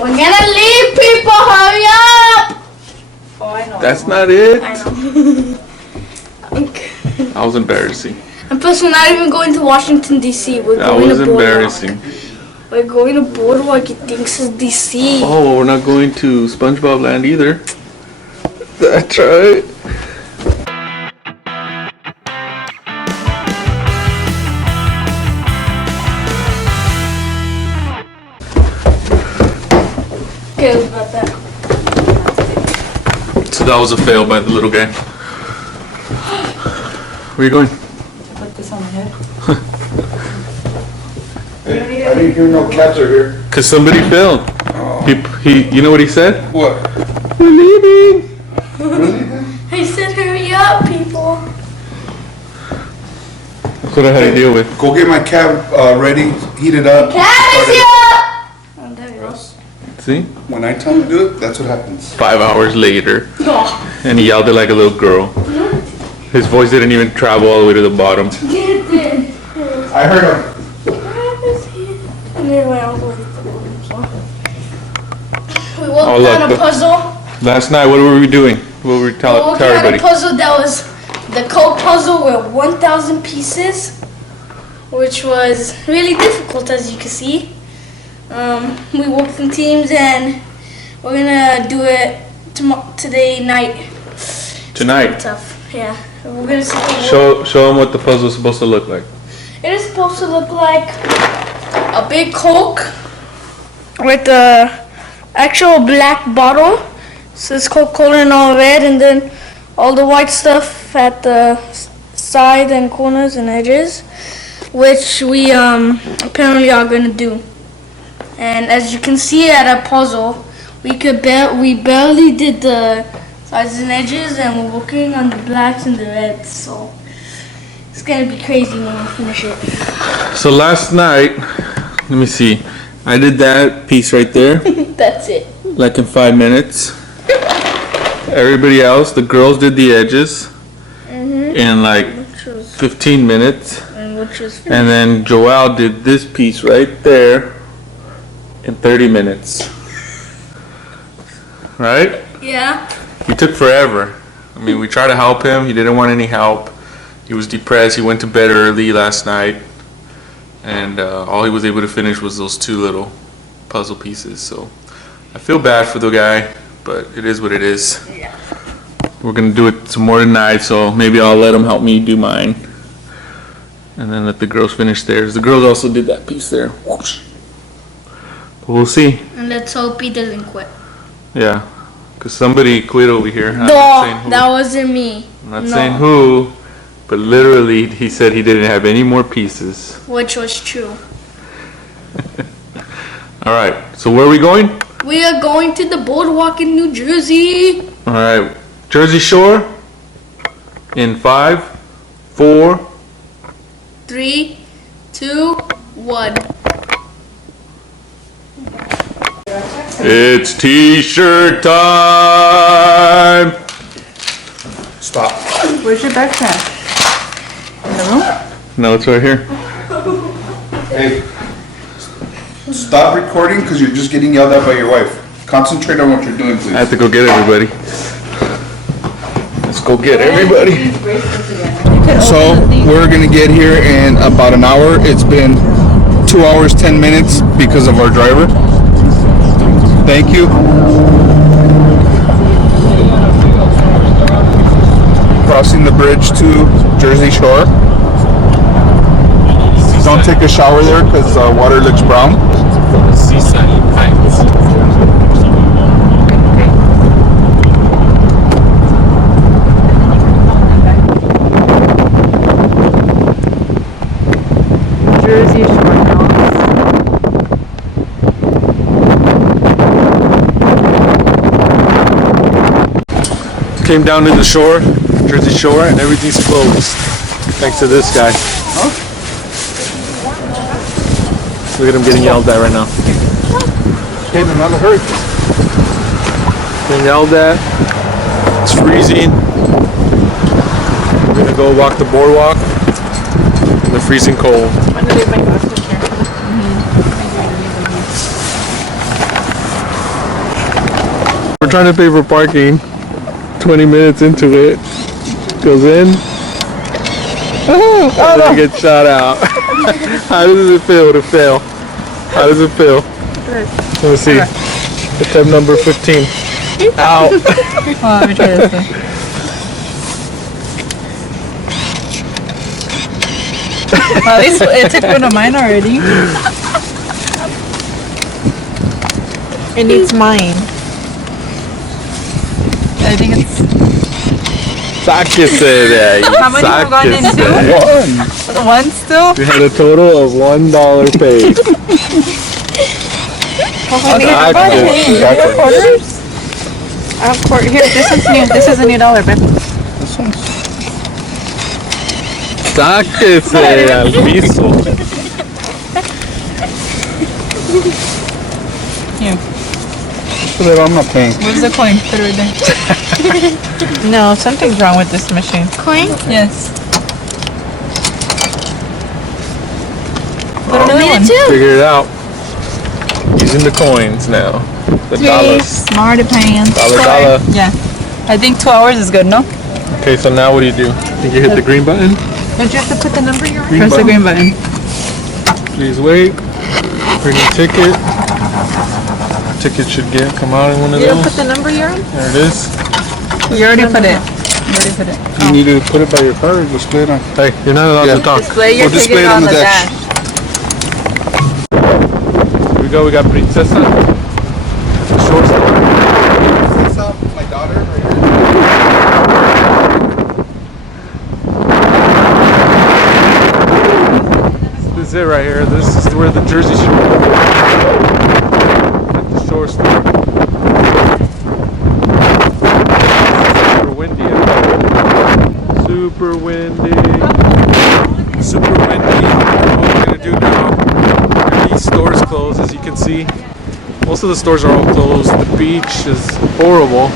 We're gonna leave, people. Hurry up! Oh, I know. That's not it. I know. That was embarrassing. And plus, we're not even going to Washington, D.C. We're That going was to Boardwalk. embarrassing. We're going to Boardwalk. He thinks it's D.C. Oh, well, we're not going to SpongeBob Land either. That's right. Okay, what about that? So that was a fail by the little guy. Where are you going? Put this on my head. Hey, I didn't hear no cats are here. Cause somebody failed. You know what he said? What? We're leaving. He said, hurry up, people. That's what I had to deal with. Go get my cab ready, heat it up. Cat is start it. here! Oh, there you go. See? When I tell him to do it, that's what happens. 5 hours later, Oh. and he yelled it like a little girl. His voice didn't even travel all the way to the bottom. I heard him. And then went all over the room, so. We Oh, worked look, on a look. puzzle. Last night, what were we doing? What were we We tell worked on a everybody? puzzle that was the Coke puzzle with 1,000 pieces, which was really difficult, as you can see. We worked in teams, and we're gonna do it today night. Tonight. Tough, yeah. We're gonna see. Show them what the puzzle's supposed to look like. It is supposed to look like a big Coke with the actual black bottle. Says Coca-Cola and all red, and then all the white stuff at the side and corners and edges, which we apparently are gonna do. And as you can see at our puzzle, we barely did the sides and edges, and we're working on the blacks and the reds. So it's gonna be crazy when we finish it. So last night, let me see. I did that piece right there, That's it. like in 5 minutes. Everybody else, the girls did the edges in like Which was 15 minutes. which was And then Joelle did this piece right there in 30 minutes. Right? yeah. He took forever. I mean, we tried to help him. He didn't want any help. He was depressed. He went to bed early last night. And all he was able to finish was those 2 little puzzle pieces. So I feel bad for the guy, but it is what it is. Yeah. We're going to do it some more tonight, so maybe I'll let him help me do mine. And then let the girls finish theirs. The girls also did that piece there. Whoosh. But we'll see. And let's hope he doesn't quit. Yeah. Because somebody quit over here. I'm not saying No, who. that wasn't me. I'm not saying who, but literally he said he didn't have any more pieces. Which was true. All right. So where are we going? We are going to the boardwalk in New Jersey. All right. Jersey Shore in 5, 4. 3, 2, 1. It's t-shirt time. Stop. Where's your backpack? In the room? No, it's right here. Hey, stop recording because you're just getting yelled at by your wife. Concentrate on what you're doing, I have please. to go get everybody. Let's go get everybody. These bracelets again. So we're gonna get here in about an hour. It's been 2 hours, 10 minutes because of our driver. Thank you. Crossing the bridge to Jersey Shore. Don't take a shower there because water looks brown. Seaside Heights. Jersey Shore House. Came down to the shore, Jersey Shore, and everything's closed. Thanks to this guy. Look at him getting yelled at right now. Okay, in another hurry. Getting yelled at. It's freezing. We're gonna go walk the boardwalk in the freezing cold. I'm gonna leave my glasses here. trying to pay for parking. 20 minutes into it. Goes in. And then gets shot out. How does it feel to fail? How does it feel? Let me see. Attempt number 15. Ow. Oh, let me try this one. At least it took one of mine already. It needs mine. I think it's... Sáquese de ahí. How many have gone into? Sáquese. One still? We had a total of $1 paid. Quarters? I have quarter. Here, this one's new. This is a new $1, babe. Sáquese al piso. Here. But I'm not paying. Where's the coin? Put it right there. No, something's wrong with this machine. Coin? Yes. Put another one. Figure it out. Using the coins now. The dollars. Smarty pants. Dollar. Yeah. I think 2 hours is good, no? Okay, so now what do? Think you hit the green button? Don't you have to put the number you're on? Green Press the button. green button. Please wait. Bring your ticket. Ticket should come out in one of You don't those. put the number you're on? There it is. You already put it. You already put it. You need to put it by your car or display it on. Hey, you're not allowed to talk. Display your We'll display ticket it on on the the dash. dash. Here we go. We got Princesa. The short story. My daughter This is it right here. This is where the Jersey Shore. At the shore store. Super windy out there. Super windy. Super windy. What we're gonna do now? These stores closed, as you can see. Most of the stores are all closed. The beach is horrible.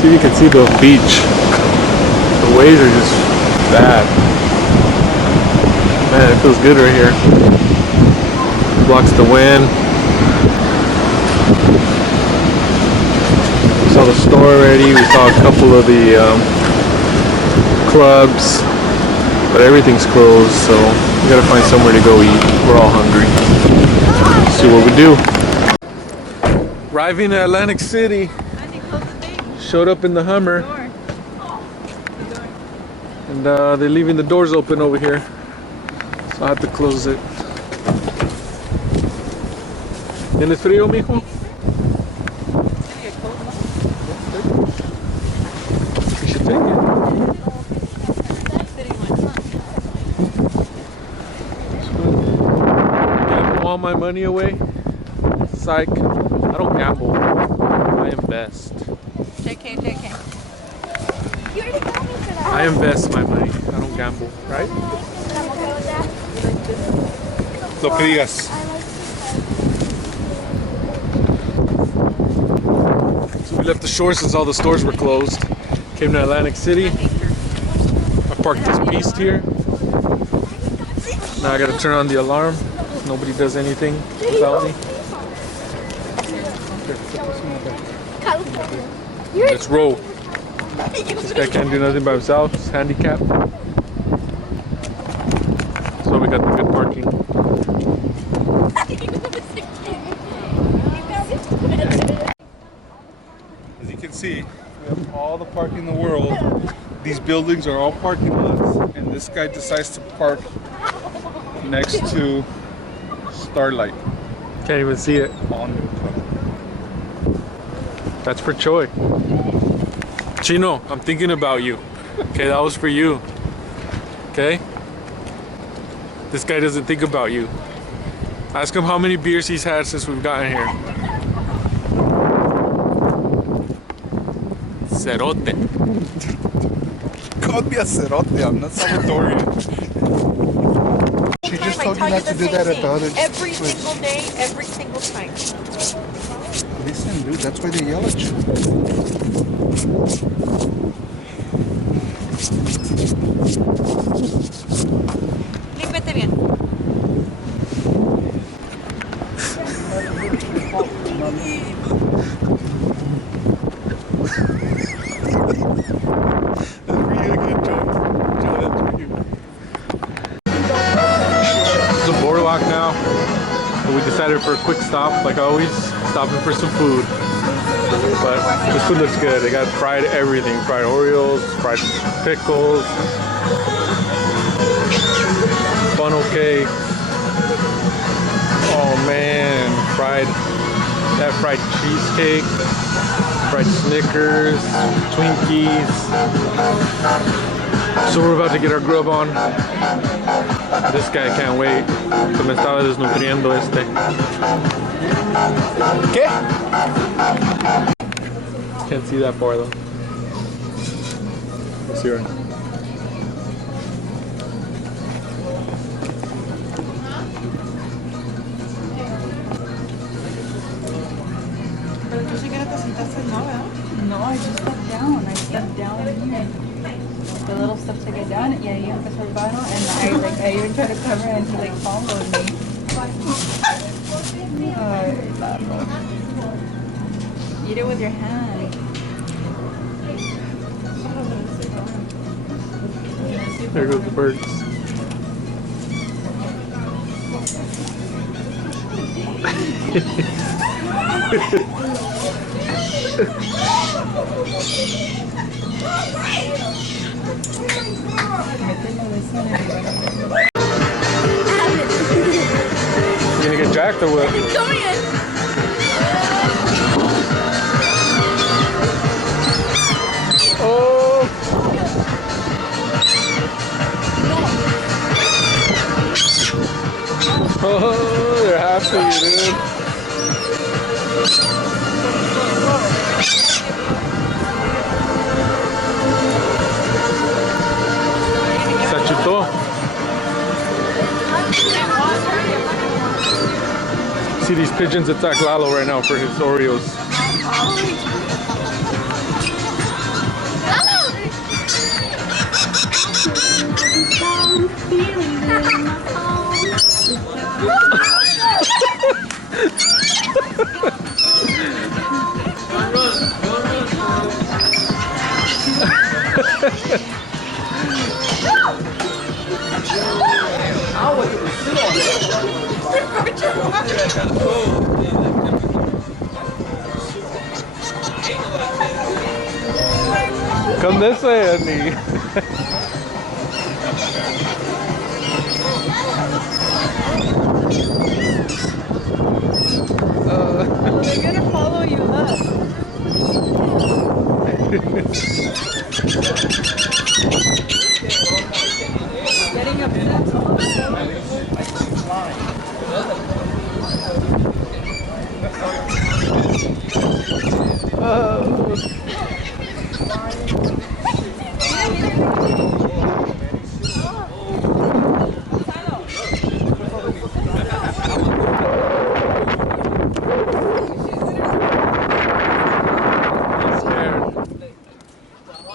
See, you can see the beach. The waves are just bad. Man, it feels good right here. Blocks the wind. We saw the store already. We saw a couple of the clubs, but everything's closed, so we gotta find somewhere to go eat. We're all hungry. Let's see what we do. Arriving at Atlantic City. Showed up in the Hummer. And they're leaving the doors open over here. So I have to close it. ¿Tienes frío, mijo? You should take it. Gamble all my money away? Psych. I don't gamble. I invest. JK. I invest my money. I don't gamble, right? Lo que digas. So we left the shore since all the stores were closed. Came to Atlantic City. I parked this beast here. Now I gotta turn on the alarm. Nobody does anything without me. Let's roll. This guy can't do nothing by himself. He's handicapped. So we got the good parking. As you can see, we have all the parking in the world. These buildings are all parking lots, and this guy decides to park next to Starlight Can't even see it. on the club. That's for Choi. Chino, I'm thinking about you. Okay, that was for you. Okay? This guy doesn't think about you. Ask him how many beers he's had since we've gotten here. Cerote. Called me a cerote, I'm not Salvadorian. She just told you not to do that at the other Every place. single day, every single time. Listen, dude, that's why they yell at you. Límpiate bien. But we decided for a quick stop, like always, stopping for some food. But this food looks good. They got fried everything. Fried Oreos, fried pickles, funnel cake. Oh man, fried cheesecake, fried Snickers, Twinkies. So we're about to get our grub on. This guy can't wait. Se me estaba desnutriendo este. ¿Qué? Can't see that far though. Let's see right now. Pero tú sí que no te sentaste, no, ¿verdad? No, I just stepped down. I stepped down here. The little steps to get down, y ahí empezó el baño, and I even tried to cover and he like followed me. Ay, Lalo. Eat it with your hand. There goes the birds. You gonna get jacked or what? Come here. Oh! Oh, they're happy, dude. Se achutó. See, these pigeons attack Lalo right now for his Oreos. Come this way, Annie. They're gonna follow you up. Getting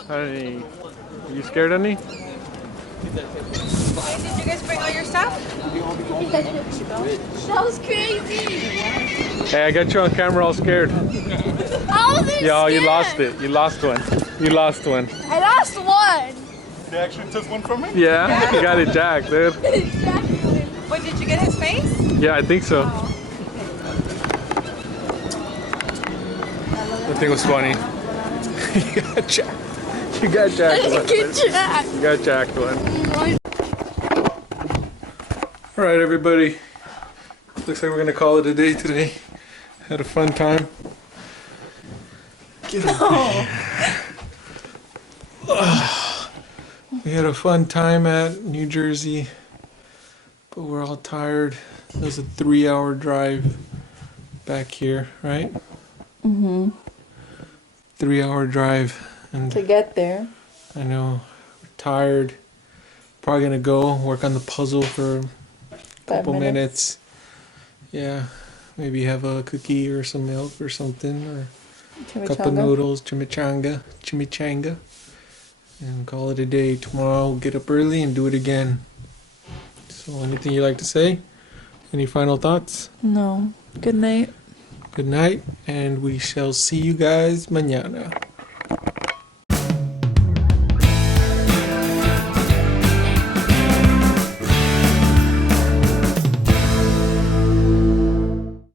Honey, are you scared, Annie? Did you guys bring all your stuff? That was crazy. Hey, I got you on camera all scared. I wasn't Yo, you scared. lost it. You lost one. You lost one. I lost one. They actually took one from me? Yeah, you got it jacked, dude. Wait, did you get his face? Yeah, I think so. That thing was funny. You got jacked. You got jacked one. Get Jack. You got jacked one. All right, everybody. Looks like we're gonna call it a day today. Had a fun time. Get over here. We had a fun time at New Jersey, but we're all tired. It was a 3-hour drive back here, right? Mm-hmm. 3-hour drive, and To get there. I know we're tired. Probably gonna go work on the puzzle for a 5 couple minutes. minutes. Yeah, maybe have a cookie or some milk or something, or a cup of Chimichanga. noodles, chimichanga, and call it a day. Tomorrow I'll get up early and do it again. So anything you like to say? Any final thoughts? No. Good night. Good night, and we shall see you guys mañana.